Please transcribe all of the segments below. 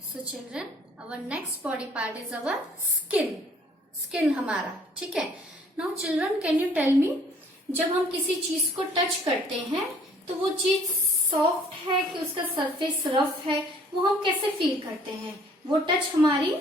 So children, our next body part is our skin. Skin हमारा, ठीक है. Now children, can you tell me, जब हम किसी चीज को टच करते हैं तो वो चीज सॉफ्ट है कि उसका सरफेस रफ है, वो हम कैसे फील करते हैं? वो टच हमारी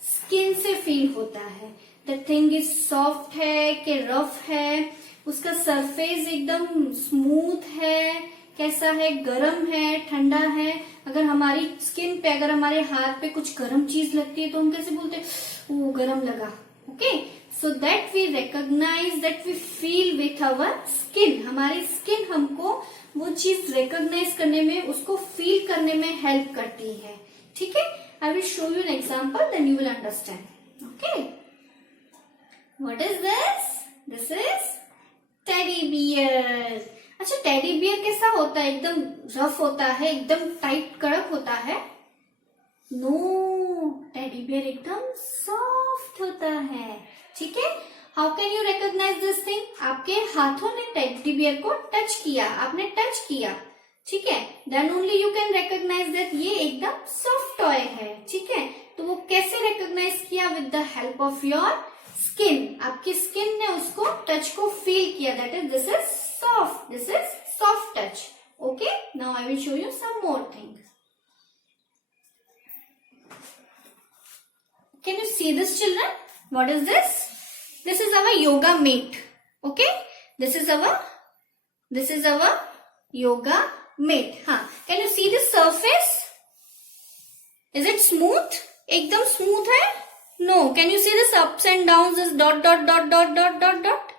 स्किन से फील होता है. द थिंग इज सॉफ्ट है कि रफ है, उसका सरफेस एकदम स्मूथ है, कैसा है, गरम है, ठंडा है. अगर हमारी स्किन पे, अगर हमारे हाथ पे कुछ गरम चीज लगती है तो हम कैसे बोलते हैं? वो गरम लगा. Okay, so that we recognise, that we feel with our skin. हमारी स्किन हमको वो चीज रिकॉग्नाइज करने में, उसको फील करने में हेल्प करती है. ठीक है, I will show you an example, then you will understand. Okay, what is this? This is teddy bear. अच्छा, टेडी बियर कैसा होता है? एकदम रफ होता है, एकदम टाइट कड़क होता है? नो, टेडी बियर एकदम सॉफ्ट होता है. ठीक है, how can you recognise this thing? आपके हाथों ने टेडी बियर को टच किया, आपने टच किया, ठीक है, then only you can recognise that ये एकदम सॉफ्ट टॉय है. ठीक है, तो वो कैसे रिकॉग्नाइज किया? With the help of your skin. आपकी स्किन ने उसको टच को फील किया. That is, this is soft. This is soft touch. Okay, now I will show you some more things. Can you see this, children? What is this? This is our yoga mat. Okay, this is our yoga mat. हाँ, can you see the surface? Is it smooth? एकदम smooth है? No. Can you see this ups and downs? This dot dot dot dot dot dot dot?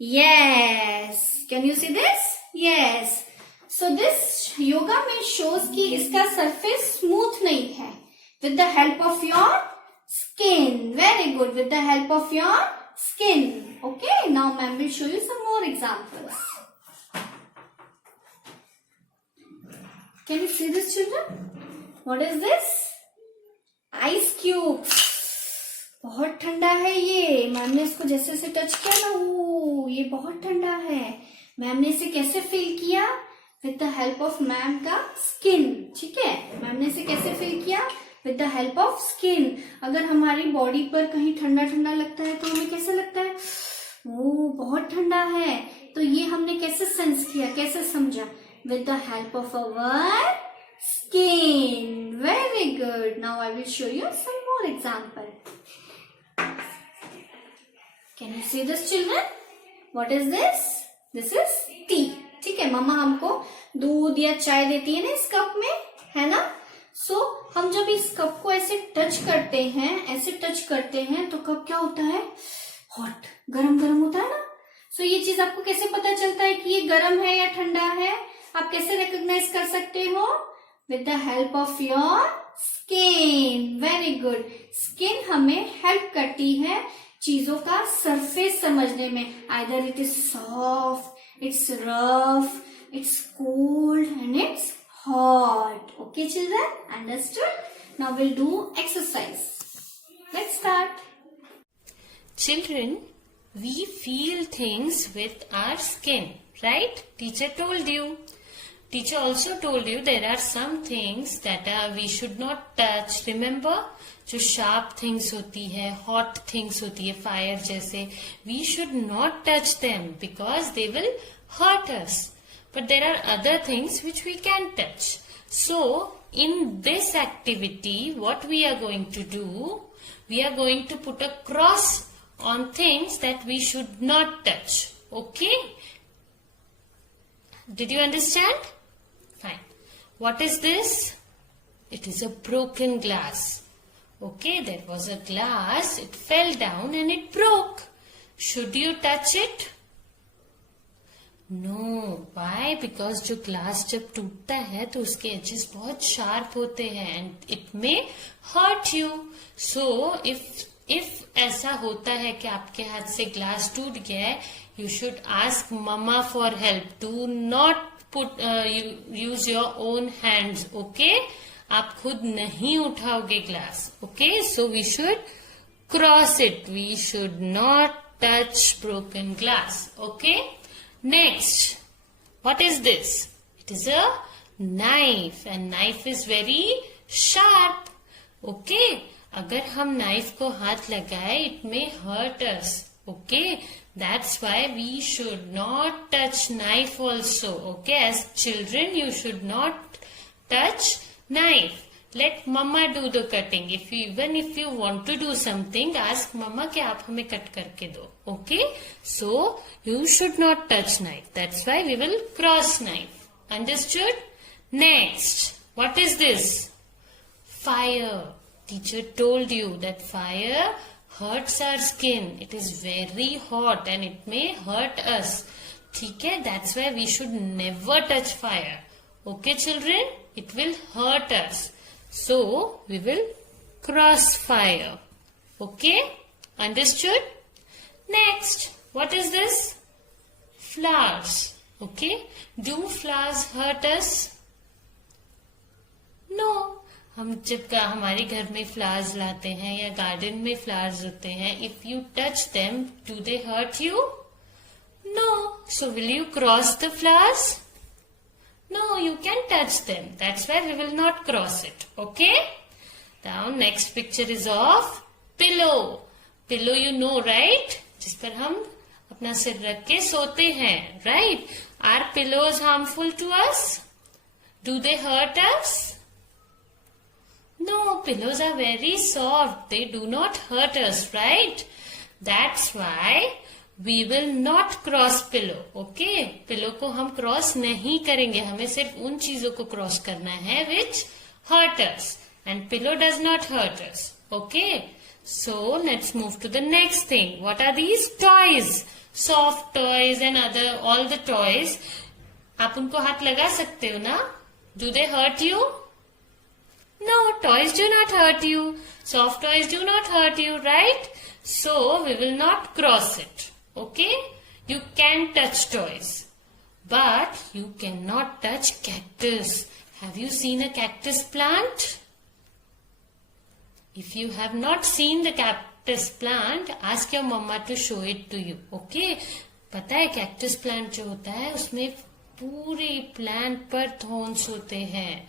Yes. Can you see this? Yes. So this yoga mat shows कि इसका surface smooth नहीं है. With the help of your skin. Very good. With the help of your skin. Okay. Now ma'am will show you some more examples. Can you see this, children? What is this? Ice cubes. बहुत ठंडा है ये. Ma'am ने इसको जैसे से touch किया ना, वो ये बहुत ठंडा है. मैम ने इसे कैसे फील किया? With the help of ma'am का स्किन. ठीक है, मैम ने इसे कैसे फील किया? With the help of skin. अगर हमारी बॉडी पर कहीं ठंडा ठंडा लगता है तो हमें कैसे लगता है? वो बहुत ठंडा है. तो ये हमने कैसे सेंस किया, कैसे समझा? With the help of our skin. Very good. Now I will show you some more example. Can you see this, children? What is this? This is tea. ठीक है, मम्मा हमको दूध या चाय देती है ना इस कप में, है ना? सो हम जब इस कप को ऐसे टच करते हैं तो कप क्या होता है? हॉट, गरम गरम होता है ना. सो ये चीज आपको कैसे पता चलता है कि ये गरम है या ठंडा है? आप कैसे रिकॉग्नाइज कर सकते हो? With the help of your skin. Very good. Skin हमें हेल्प करती है चीजों का सरफेस समझने में. Either it is soft, it's rough, it's cold and it's hot. Okay children, understood? Now will do exercise. Let's start. Children, we feel things with our skin, right? Teacher told you. Teacher also told you there are some things that we should not touch. Remember? जो sharp things होती है, hot things होती है, fire जैसे, we should not touch them because they will hurt us. But there are other things which we can touch. So in this activity what we are going to do, we are going to put a cross on things that we should not touch. Okay, did you understand? Fine. What is this? It is a broken glass. Okay, there was a glass, it fell down and it broke. Should you touch it? No. Why? Because जो glass जब टूटता है तो उसके edges बहुत sharp होते हैं and it may hurt you. So, if ऐसा होता है कि आपके हाथ से glass टूट गया है, you should ask mama for help. Do not use your own hands. Okay? आप खुद नहीं उठाओगे glass. Okay, so we should cross it. We should not touch broken glass. Okay, next, what is this? It is a knife, and knife is very sharp. Okay, अगर हम knife को हाथ लगाए, it may hurt us. Okay, that's why we should not touch knife also. Okay, as children you should not touch knife. Let mama do the cutting. Even if you want to do something, ask mama कि आप हमें cut करके दो. Okay, so you should not touch knife. That's why we will cross knife. Understood? Next, what is this? Fire. Teacher told you that fire hurts our skin. It is very hot and it may hurt us. ठीक है? That's why we should never touch fire. Okay, children? It will hurt us. So, we will cross fire. Okay? Understood? Next, what is this? Flowers. Okay? Do flowers hurt us? No. हम जब हमारे घर में flowers लाते हैं या garden में flowers होते हैं, if you touch them, do they hurt you? No. So will you cross the flowers? No, you can touch them. That's why we will not cross it. Okay? Now next picture is of pillow. Pillow you know, right? जिस पर हम अपना सिर रख के सोते हैं, right? Are pillows harmful to us? Do they hurt us? No, pillows are very soft. They do not hurt us, right? That's why we will not cross pillow. Okay? Pillow को हम cross नहीं करेंगे. हमें सिर्फ उन चीजों को cross करना है which hurt us. And pillow does not hurt us. Okay? So let's move to the next thing. What are these? Toys. Soft toys and all the toys. आप उनको हाथ लगा सकते हो ना? Do they hurt you? No, toys do not hurt you. Soft toys do not hurt you, right? So we will not cross it. Okay? You can touch toys. But you cannot touch cactus. Have you seen a cactus plant? If you have not seen the cactus plant, ask your mama to show it to you. Okay? पता है cactus plant जो होता है उसमें पूरे plant पर thorns होते हैं.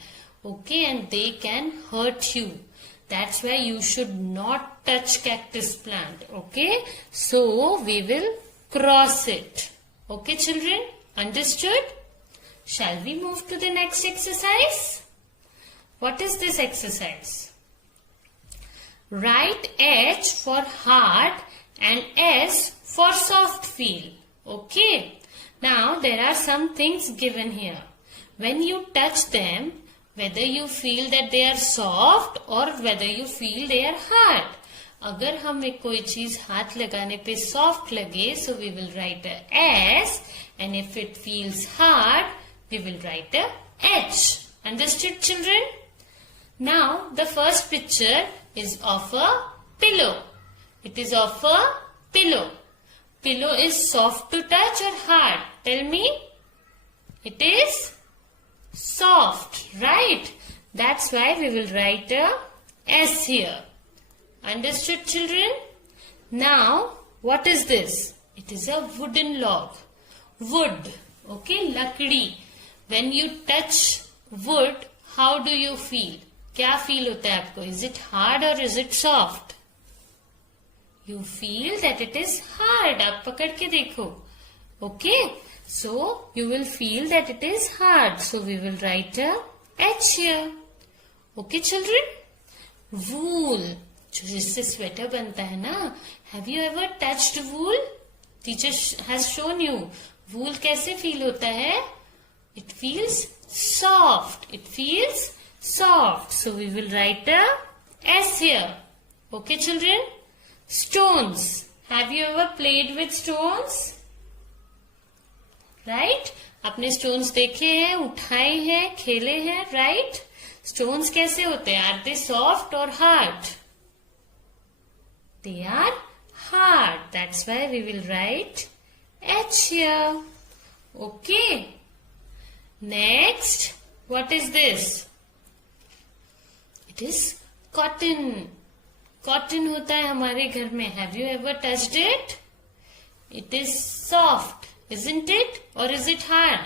Okay? And they can hurt you. That's why you should not touch cactus plant. Okay? So we will cross it. Okay, children? Understood? Shall we move to the next exercise? What is this exercise? Write H for hard and S for soft feel. Okay? Now there are some things given here. When you touch them, whether you feel that they are soft or whether you feel they are hard. अगर हमें कोई चीज हाथ लगाने पे soft लगे, so we will write a S, and if it feels hard, we will write a H. Understood, children? Now, the first picture is of a pillow. It is of a pillow. Pillow is soft to touch or hard? Tell me. It is soft, right? That's why we will write a S here. Understood, children? Now, what is this? It is a wooden log. Wood. Okay, lakdi. When you touch wood, how do you feel? क्या feel होता है आपको? Is it hard or is it soft? You feel that it is hard. आप पकड़ के देखो. Okay? So, you will feel that it is hard. So, we will write a H here. Okay, children? Wool. जिससे sweater बनता है ना? Have you ever touched wool? Teacher has shown you. Wool कैसे feel होता है? It feels soft. It feels soft. So, we will write a S here. Okay, children? Stones. Have you ever played with stones? Right? आपने stones देखे हैं, उठाए हैं, खेले हैं, right? Stones कैसे होते हैं? Are they soft or hard? They are hard. That's why we will write H here. Okay. Next, what is this? It is cotton. Cotton होता है हमारे घर में. Have you ever touched it? It is soft, isn't it? Or is it hard?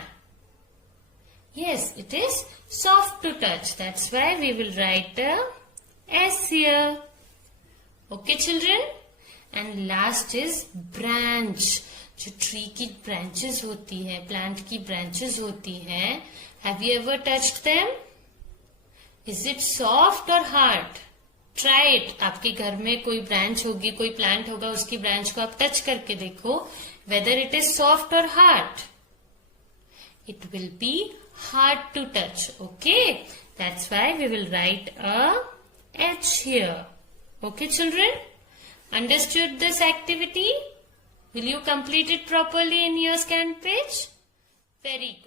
Yes, it is soft to touch. That's why we will write a S here. Okay, children? And last is branch. जो tree की branches होती है, plant की branches होती हैं, have you ever touched them? Is it soft और hard? Try it. आपके घर में कोई ब्रांच होगी, कोई प्लांट होगा, उसकी ब्रांच को आप टच करके देखो वेदर इट इज सॉफ्ट और hard. It will be hard to touch. Okay, that's why we will write a H here. Okay, children, understood this activity? Will you complete it properly in your scan page? Very good.